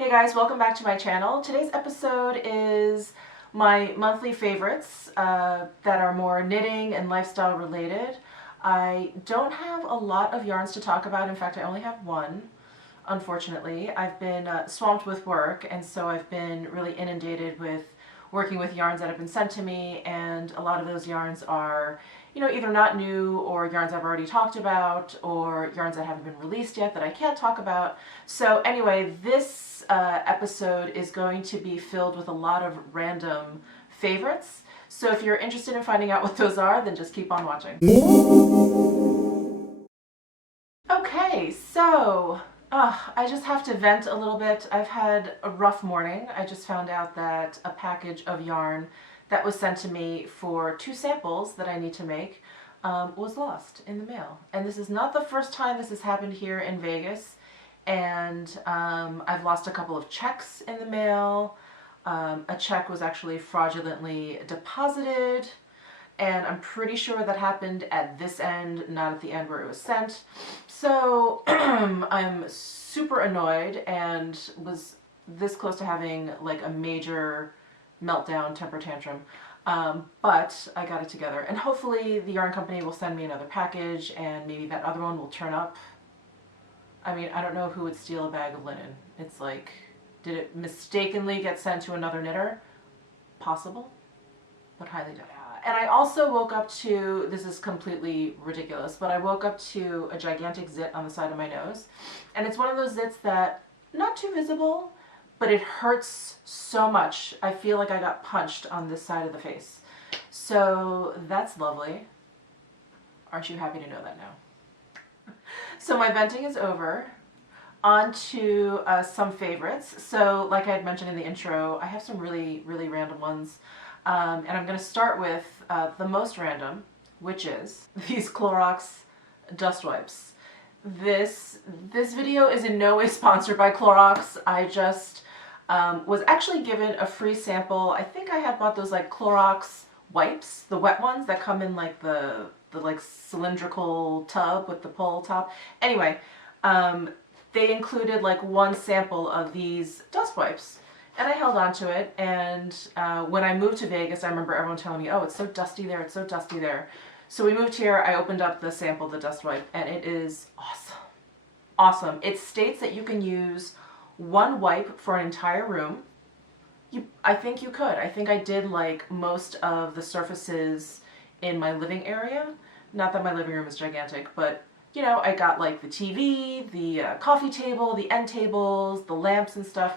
Hey guys, welcome back to my channel. Today's episode is my monthly favorites that are more knitting and lifestyle related. I don't have a lot of yarns to talk about. In fact, I only have one, unfortunately. I've been swamped with work, and so I've been really inundated with working with yarns that have been sent to me, and a lot of those yarns are either not new or yarns I've already talked about or yarns that haven't been released yet that I can't talk about. So anyway, this episode is going to be filled with a lot of random favorites. So if you're interested in finding out what those are, then just keep on watching. Okay, so I just have to vent a little bit. I've had a rough morning. I just found out that a package of yarn that was sent to me for 2 samples that I need to make was lost in the mail. And this is not the first time this has happened here in Vegas. And I've lost a couple of checks in the mail. A check was actually fraudulently deposited. And I'm pretty sure that happened at this end, not at the end where it was sent. So I'm super annoyed and was this close to having like a major meltdown, temper tantrum. But I got it together, and hopefully the yarn company will send me another package and maybe that other one will turn up. I mean, I don't know who would steal a bag of linen. It's like, did it mistakenly get sent to another knitter? Possible, but highly doubt. And I also woke up to, this is completely ridiculous, but I woke up to a gigantic zit on the side of my nose. And it's one of those zits that, not too visible, but it hurts so much. I feel like I got punched on this side of the face. So that's lovely. Aren't you happy to know that now? So my venting is over. On to some favorites. So like I had mentioned in the intro, I have some really, really random ones. And I'm going to start with the most random, which is these Clorox dust wipes. This video is in no way sponsored by Clorox. I just was actually given a free sample. I think I had bought those like Clorox wipes, the wet ones that come in like the like cylindrical tub with the pull top. Anyway, they included like one sample of these dust wipes. And I held on to it, and when I moved to Vegas, I remember everyone telling me, oh, it's so dusty there, it's so dusty there. So we moved here, I opened up the sample, the dust wipe, and it is awesome. Awesome. It states that you can use one wipe for an entire room. I think you could. I think I did like most of the surfaces in my living area. Not that my living room is gigantic, but you know, I got like the TV, the coffee table, the end tables, the lamps and stuff.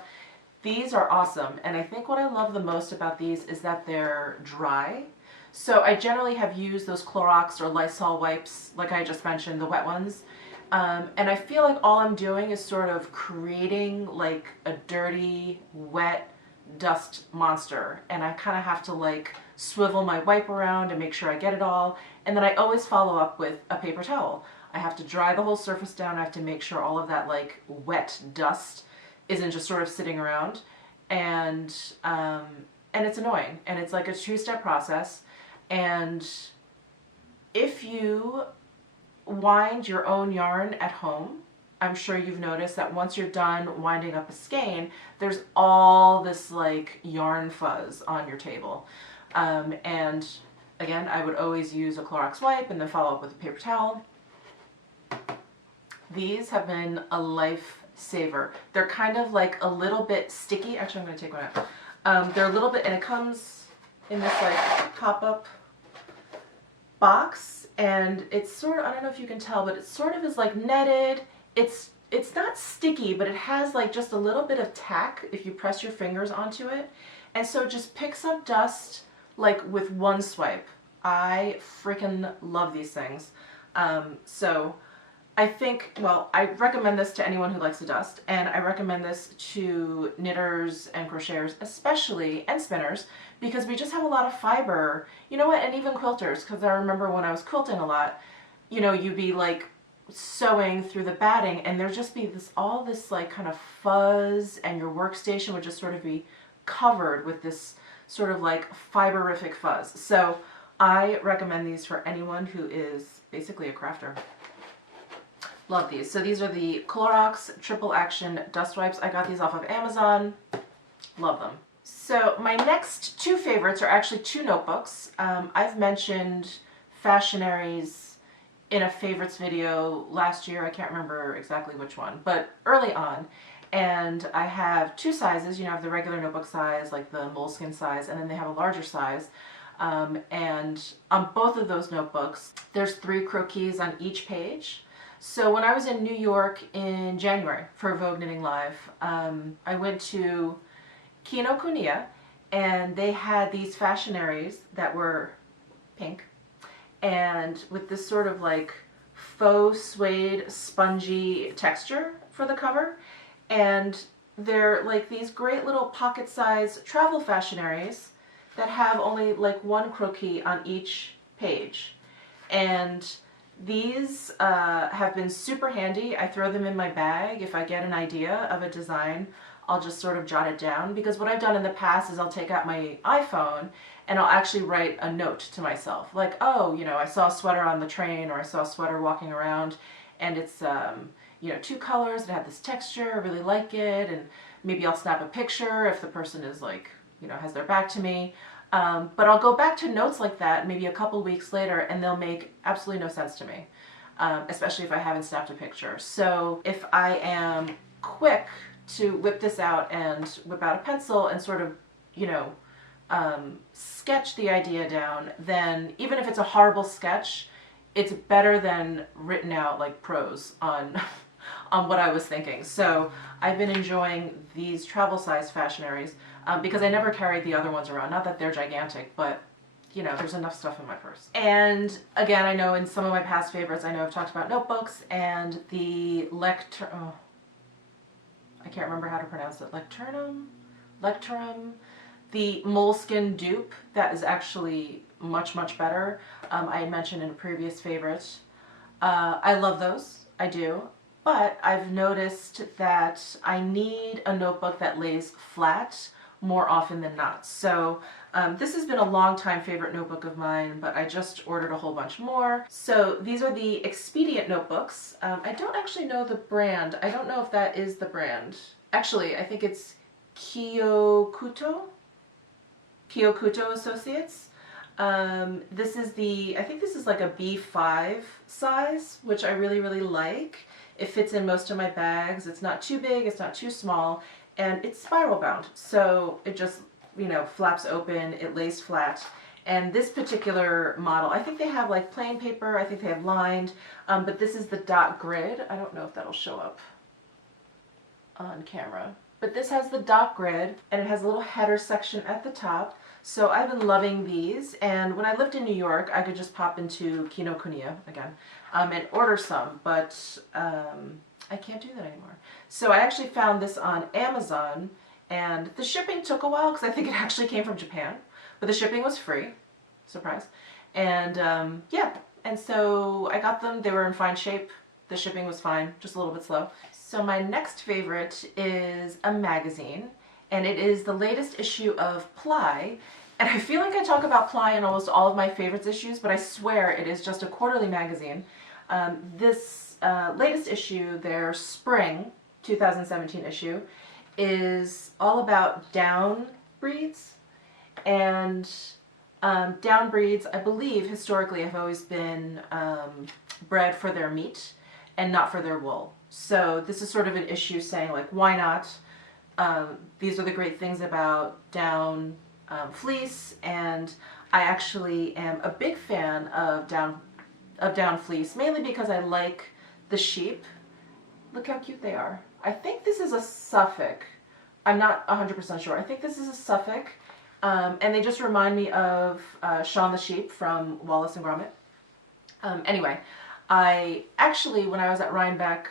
These are awesome, and I think what I love the most about these is that they're dry. So I generally have used those Clorox or Lysol wipes, like I just mentioned, the wet ones. And I feel like all I'm doing is sort of creating like a dirty, wet dust monster. And I kind of have to like swivel my wipe around and make sure I get it all. And then I always follow up with a paper towel. I have to dry the whole surface down. I have to make sure all of that like wet dust isn't just sort of sitting around, and it's annoying, and it's like a 2-step process. And if you wind your own yarn at home, I'm sure you've noticed that once you're done winding up a skein, there's all this like yarn fuzz on your table. And again, I would always use a Clorox wipe and then follow up with a paper towel. These have been a lifesaver. They're kind of like a little bit sticky. Actually, I'm going to take one out. They're a little bit, and it comes in this like pop-up box, and it's sort of, I don't know if you can tell, but it sort of is like netted. It's not sticky, but it has like just a little bit of tack if you press your fingers onto it. And so it just picks up dust like with one swipe. I freaking love these things. So I think, well, I recommend this to anyone who likes to dust, and I recommend this to knitters and crocheters especially, and spinners, because we just have a lot of fiber. You know what, and even quilters, because I remember when I was quilting a lot, you know, you'd be like sewing through the batting and there'd just be all this like kind of fuzz, and your workstation would just sort of be covered with this sort of like fiberific fuzz. So I recommend these for anyone who is basically a crafter. Love these. So these are the Clorox Triple Action Dust Wipes. I got these off of Amazon. Love them. So my next two favorites are actually two notebooks. I've mentioned Fashionaries in a favorites video last year. I can't remember exactly which one, but early on. And I have two sizes. You know, I have the regular notebook size, like the moleskin size, and then they have a larger size. And on both of those notebooks, there's 3 croquis on each page. So when I was in New York in January for Vogue Knitting Live, I went to Kinokuniya, and they had these Fashionaries that were pink and with this sort of like faux suede spongy texture for the cover. And they're like these great little pocket-sized travel Fashionaries that have only like 1 croquis on each page. And these have been super handy. I throw them in my bag. If I get an idea of a design, I'll just sort of jot it down, because what I've done in the past is I'll take out my iPhone and I'll actually write a note to myself, like, oh, you know, I saw a sweater on the train, or I saw a sweater walking around, and it's, you know, 2 colors, it had this texture, I really like it, and maybe I'll snap a picture if the person is like, you know, has their back to me. But I'll go back to notes like that maybe a couple weeks later, and they'll make absolutely no sense to me, especially if I haven't snapped a picture. So if I am quick to whip this out and whip out a pencil and sort of, you know, sketch the idea down, then even if it's a horrible sketch, it's better than written out like prose on on what I was thinking. So I've been enjoying these travel size Fashionaries because I never carried the other ones around. Not that they're gigantic, but you know, there's enough stuff in my purse. And again, I know in some of my past favorites, I know I've talked about notebooks and the I can't remember how to pronounce it. Lecturum. The moleskin dupe, that is actually much, much better. I had mentioned in a previous favorite. I love those, I do. But I've noticed that I need a notebook that lays flat more often than not. So this has been a long time favorite notebook of mine, but I just ordered a whole bunch more. So these are the Expedient notebooks. I don't actually know the brand. I don't know if that is the brand. Actually, I think it's Kyokuto Associates. This is I think this is like a B5 size, which I really, really like. It fits in most of my bags. It's not too big, it's not too small, and it's spiral bound. So it just, you know, flaps open, it lays flat. And this particular model, I think they have like plain paper, I think they have lined, but this is the dot grid. I don't know if that'll show up on camera. But this has the dot grid, and it has a little header section at the top. So I've been loving these, and when I lived in New York, I could just pop into Kinokuniya again and order some, but I can't do that anymore. So I actually found this on Amazon, and the shipping took a while because I think it actually came from Japan, but the shipping was free, surprise. And yeah, and so I got them. They were in fine shape. The shipping was fine, just a little bit slow. So my next favorite is a magazine, and it is the latest issue of Ply. And I feel like I talk about Ply in almost all of my favorites issues, but I swear it is just a quarterly magazine. This latest issue, their spring 2017 issue, is all about down breeds. And down breeds, I believe, historically have always been bred for their meat and not for their wool. So this is sort of an issue saying, like, why not? These are the great things about down fleece, and I actually am a big fan of down fleece, mainly because I like the sheep. Look how cute they are. I think this is a Suffolk. I'm not 100% sure. I think this is a Suffolk, and they just remind me of Shaun the Sheep from Wallace and Gromit. Anyway, I actually, when I was at Rhinebeck,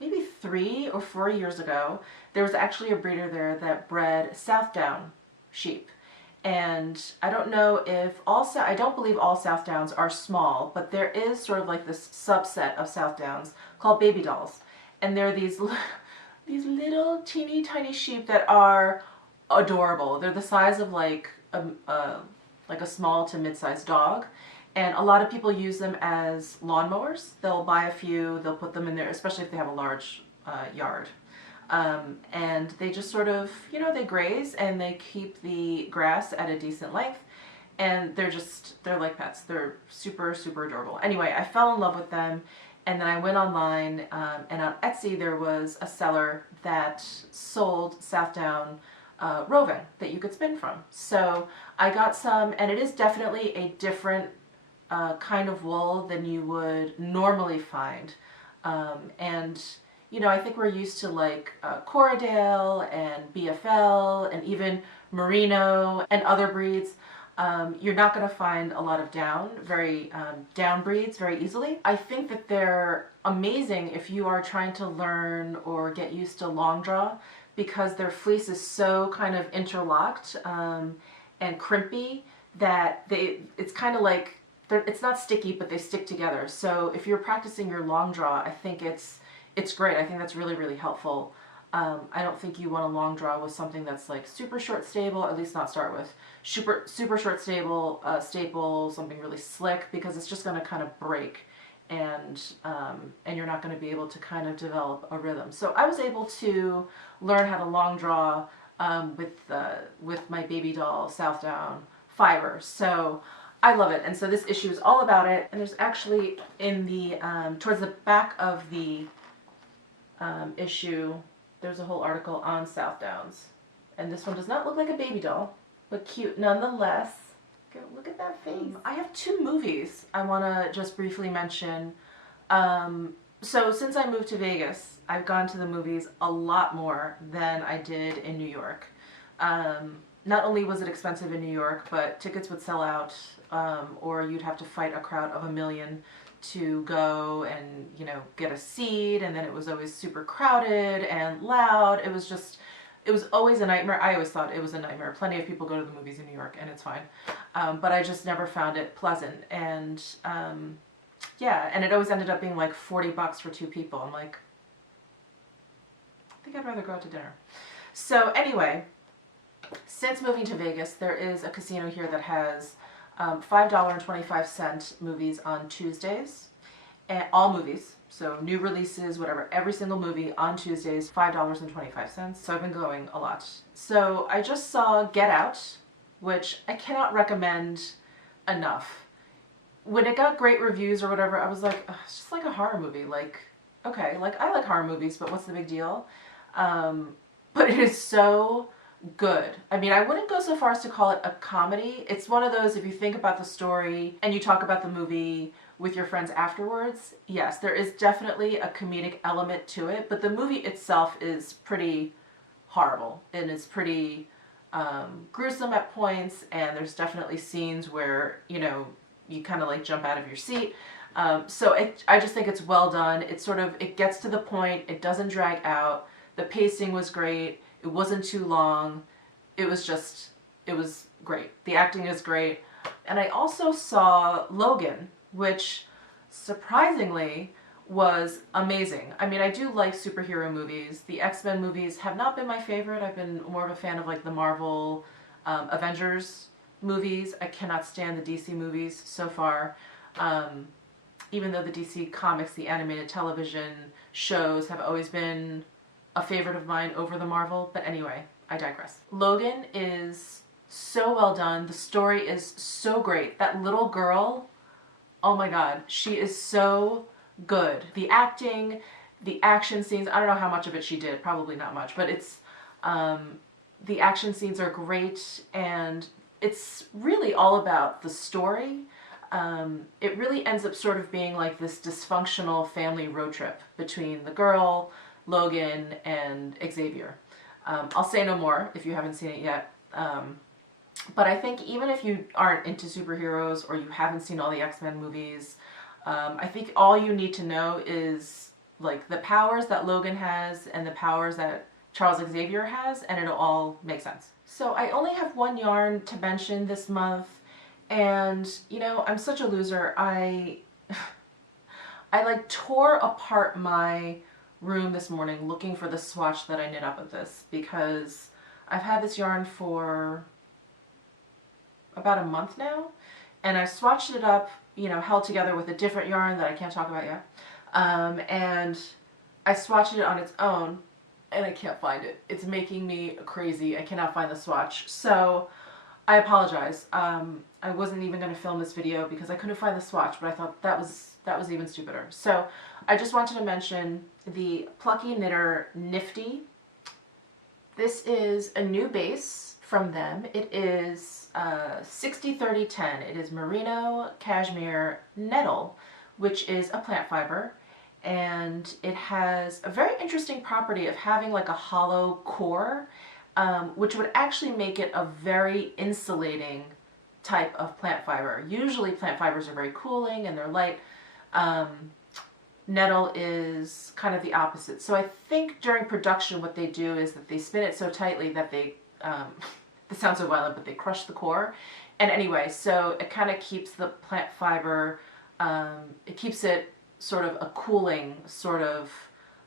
maybe 3 or 4 years ago, there was actually a breeder there that bred South Down sheep. And I don't know if I don't believe all South Downs are small, but there is sort of like this subset of South Downs called baby dolls. And they're these little teeny tiny sheep that are adorable. They're the size of like a small to mid-sized dog. And a lot of people use them as lawnmowers. They'll buy a few, they'll put them in there, especially if they have a large yard. And they just sort of, you know, they graze and they keep the grass at a decent length. And they're like pets. They're super, super adorable. Anyway, I fell in love with them. And then I went online, and on Etsy there was a seller that sold Southdown roving that you could spin from. So I got some, and it is definitely a different kind of wool than you would normally find. And you know, I think we're used to like Corriedale and BFL and even Merino and other breeds. You're not going to find a lot of down breeds very easily. I think that they're amazing if you are trying to learn or get used to long draw, because their fleece is so kind of interlocked and crimpy that it's kind of like, it's not sticky, but they stick together. So if you're practicing your long draw, I think it's great. I think that's really, really helpful. I don't think you want a long draw with something that's like super short stable, at least not start with. Super short stable, staple, something really slick, because it's just going to kind of break, and you're not going to be able to kind of develop a rhythm. So I was able to learn how to long draw with my baby doll Southdown fiber. So I love it. And so this issue is all about it. And there's actually in the towards the back of the issue, there's a whole article on Southdowns. And this one does not look like a baby doll, but cute nonetheless. Look at that face. I have two movies I want to just briefly mention. So since I moved to Vegas, I've gone to the movies a lot more than I did in New York. Not only was it expensive in New York, but tickets would sell out, or you'd have to fight a crowd of 1 million to go and, you know, get a seat, and then it was always super crowded and loud. It was always a nightmare. I always thought it was a nightmare. Plenty of people go to the movies in New York and it's fine. But I just never found it pleasant. And yeah, and it always ended up being like $40 for 2 people. I'm like, I think I'd rather go out to dinner. So anyway, since moving to Vegas, there is a casino here that has $5.25 movies on Tuesdays, and all movies, so new releases, whatever, every single movie on Tuesdays, $5.25. So I've been going a lot. So I just saw Get Out, which I cannot recommend enough. When it got great reviews or whatever, I was like, it's just like a horror movie. Like, okay, like I like horror movies, but what's the big deal? But it is so good. I mean, I wouldn't go so far as to call it a comedy. It's one of those, if you think about the story and you talk about the movie with your friends afterwards, yes, there is definitely a comedic element to it, but the movie itself is pretty horrible and it's pretty gruesome at points, and there's definitely scenes where, you know, you kind of like jump out of your seat. So I just think it's well done. It gets to the point, it doesn't drag out. The pacing was great. It wasn't too long. It was great. The acting is great. And I also saw Logan, which surprisingly was amazing. I mean, I do like superhero movies. The X-Men movies have not been my favorite. I've been more of a fan of like the Marvel Avengers movies. I cannot stand the DC movies so far. Even though the DC comics, the animated television shows have always been a favorite of mine over the Marvel, but anyway, I digress. Logan is so well done. The story is so great. That little girl, oh my god, she is so good. The acting, the action scenes, I don't know how much of it she did, probably not much, but it's, the action scenes are great, and it's really all about the story. It really ends up sort of being like this dysfunctional family road trip between the girl, Logan, and Xavier. I'll say no more if you haven't seen it yet. But I think even if you aren't into superheroes or you haven't seen all the X-Men movies, I think all you need to know is like the powers that Logan has and the powers that Charles Xavier has, and it'll all make sense. So I only have one yarn to mention this month, and you know, I'm such a loser. I like tore apart my room this morning looking for the swatch that I knit up with this, because I've had this yarn for about a month now, and I swatched it up you know, held together with a different yarn that I can't talk about yet. And I swatched it on its own, and I can't find it. It's making me crazy. I cannot find the swatch. So I apologize. I wasn't even going to film this video because I couldn't find the swatch, but I thought that was even stupider. So I just wanted to mention the Plucky Knitter Nifty. This is a new base from them. It is 60-30-10. It is merino, cashmere, nettle, which is a plant fiber. And it has a very interesting property of having like a hollow core, which would actually make it a very insulating type of plant fiber. Usually plant fibers are very cooling and they're light. Nettle is kind of the opposite. So I think during production what they do is that they spin it so tightly that they, this sounds so violent, but they crush the core. And anyway, so it kind of keeps the plant fiber, it keeps it sort of a cooling sort of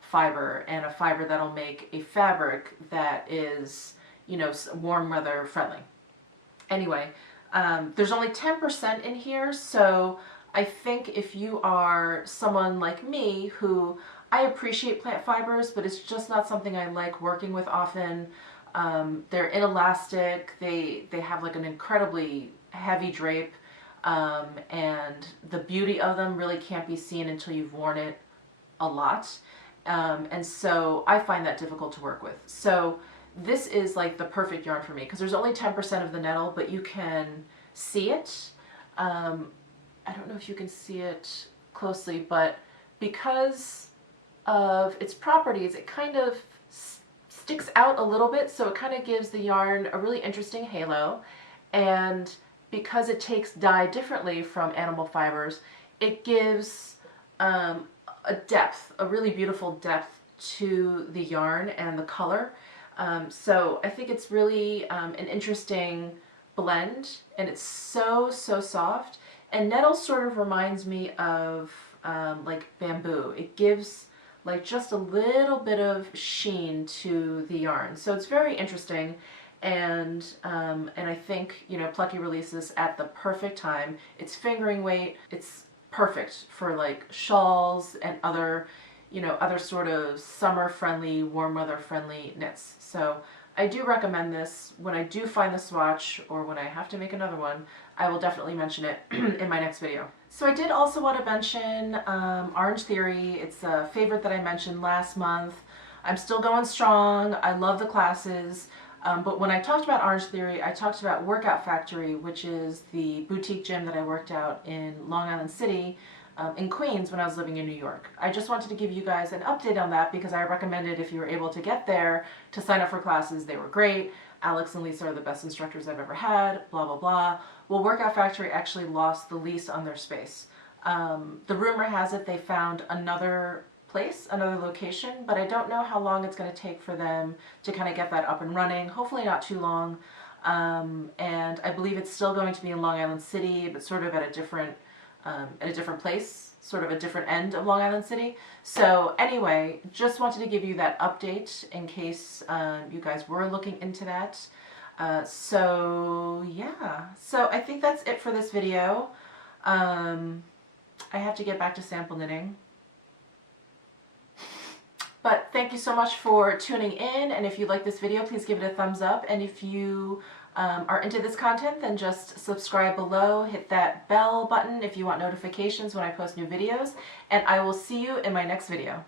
fiber, and a fiber that'll make a fabric that is, you know, warm weather friendly. Anyway, there's only 10% in here, so I think if you are someone like me who, I appreciate plant fibers, but it's just not something I like working with often. They're inelastic, they have like an incredibly heavy drape, and the beauty of them really can't be seen until you've worn it a lot. And so I find that difficult to work with. So this is like the perfect yarn for me because there's only 10% of the nettle, but you can see it. I don't know if you can see it closely, but because of its properties, it kind of sticks out a little bit, so it kind of gives the yarn a really interesting halo. And because it takes dye differently from animal fibers, it gives a depth, a really beautiful depth to the yarn and the color. So I think it's really an interesting blend, and it's so soft. And nettle sort of reminds me of like bamboo. It gives like just a little bit of sheen to the yarn. So it's very interesting. And I think, you know, Plucky releases at the perfect time. It's fingering weight. It's perfect for like shawls and other, you know, other sort of summer friendly, warm weather friendly knits. So I do recommend this. When I do find the swatch, or when I have to make another one, I will definitely mention it in my next video. So I did also want to mention Orange Theory. It's a favorite that I mentioned last month. I'm still going strong. I love the classes. But when I talked about Orange Theory, I talked about Workout Factory, which is the boutique gym that I worked out in Long Island City, in Queens, when I was living in New York. I just wanted to give you guys an update on that because I recommended, if you were able to get there, to sign up for classes. They were great. Alex and Lisa are the best instructors I've ever had, blah, blah, blah. Well, Workout Factory actually lost the lease on their space. The rumor has it they found another place, another location, but I don't know how long it's going to take for them to kind of get that up and running. Hopefully not too long. And I believe it's still going to be in Long Island City, but sort of at a different place, sort of a different end of Long Island City. So anyway, just wanted to give you that update in case you guys were looking into that. So yeah, so I think that's it for this video. I have to get back to sample knitting. But thank you so much for tuning in, and if you like this video, please give it a thumbs up. And if you are into this content, then just subscribe below, hit that bell button if you want notifications when I post new videos, and I will see you in my next video.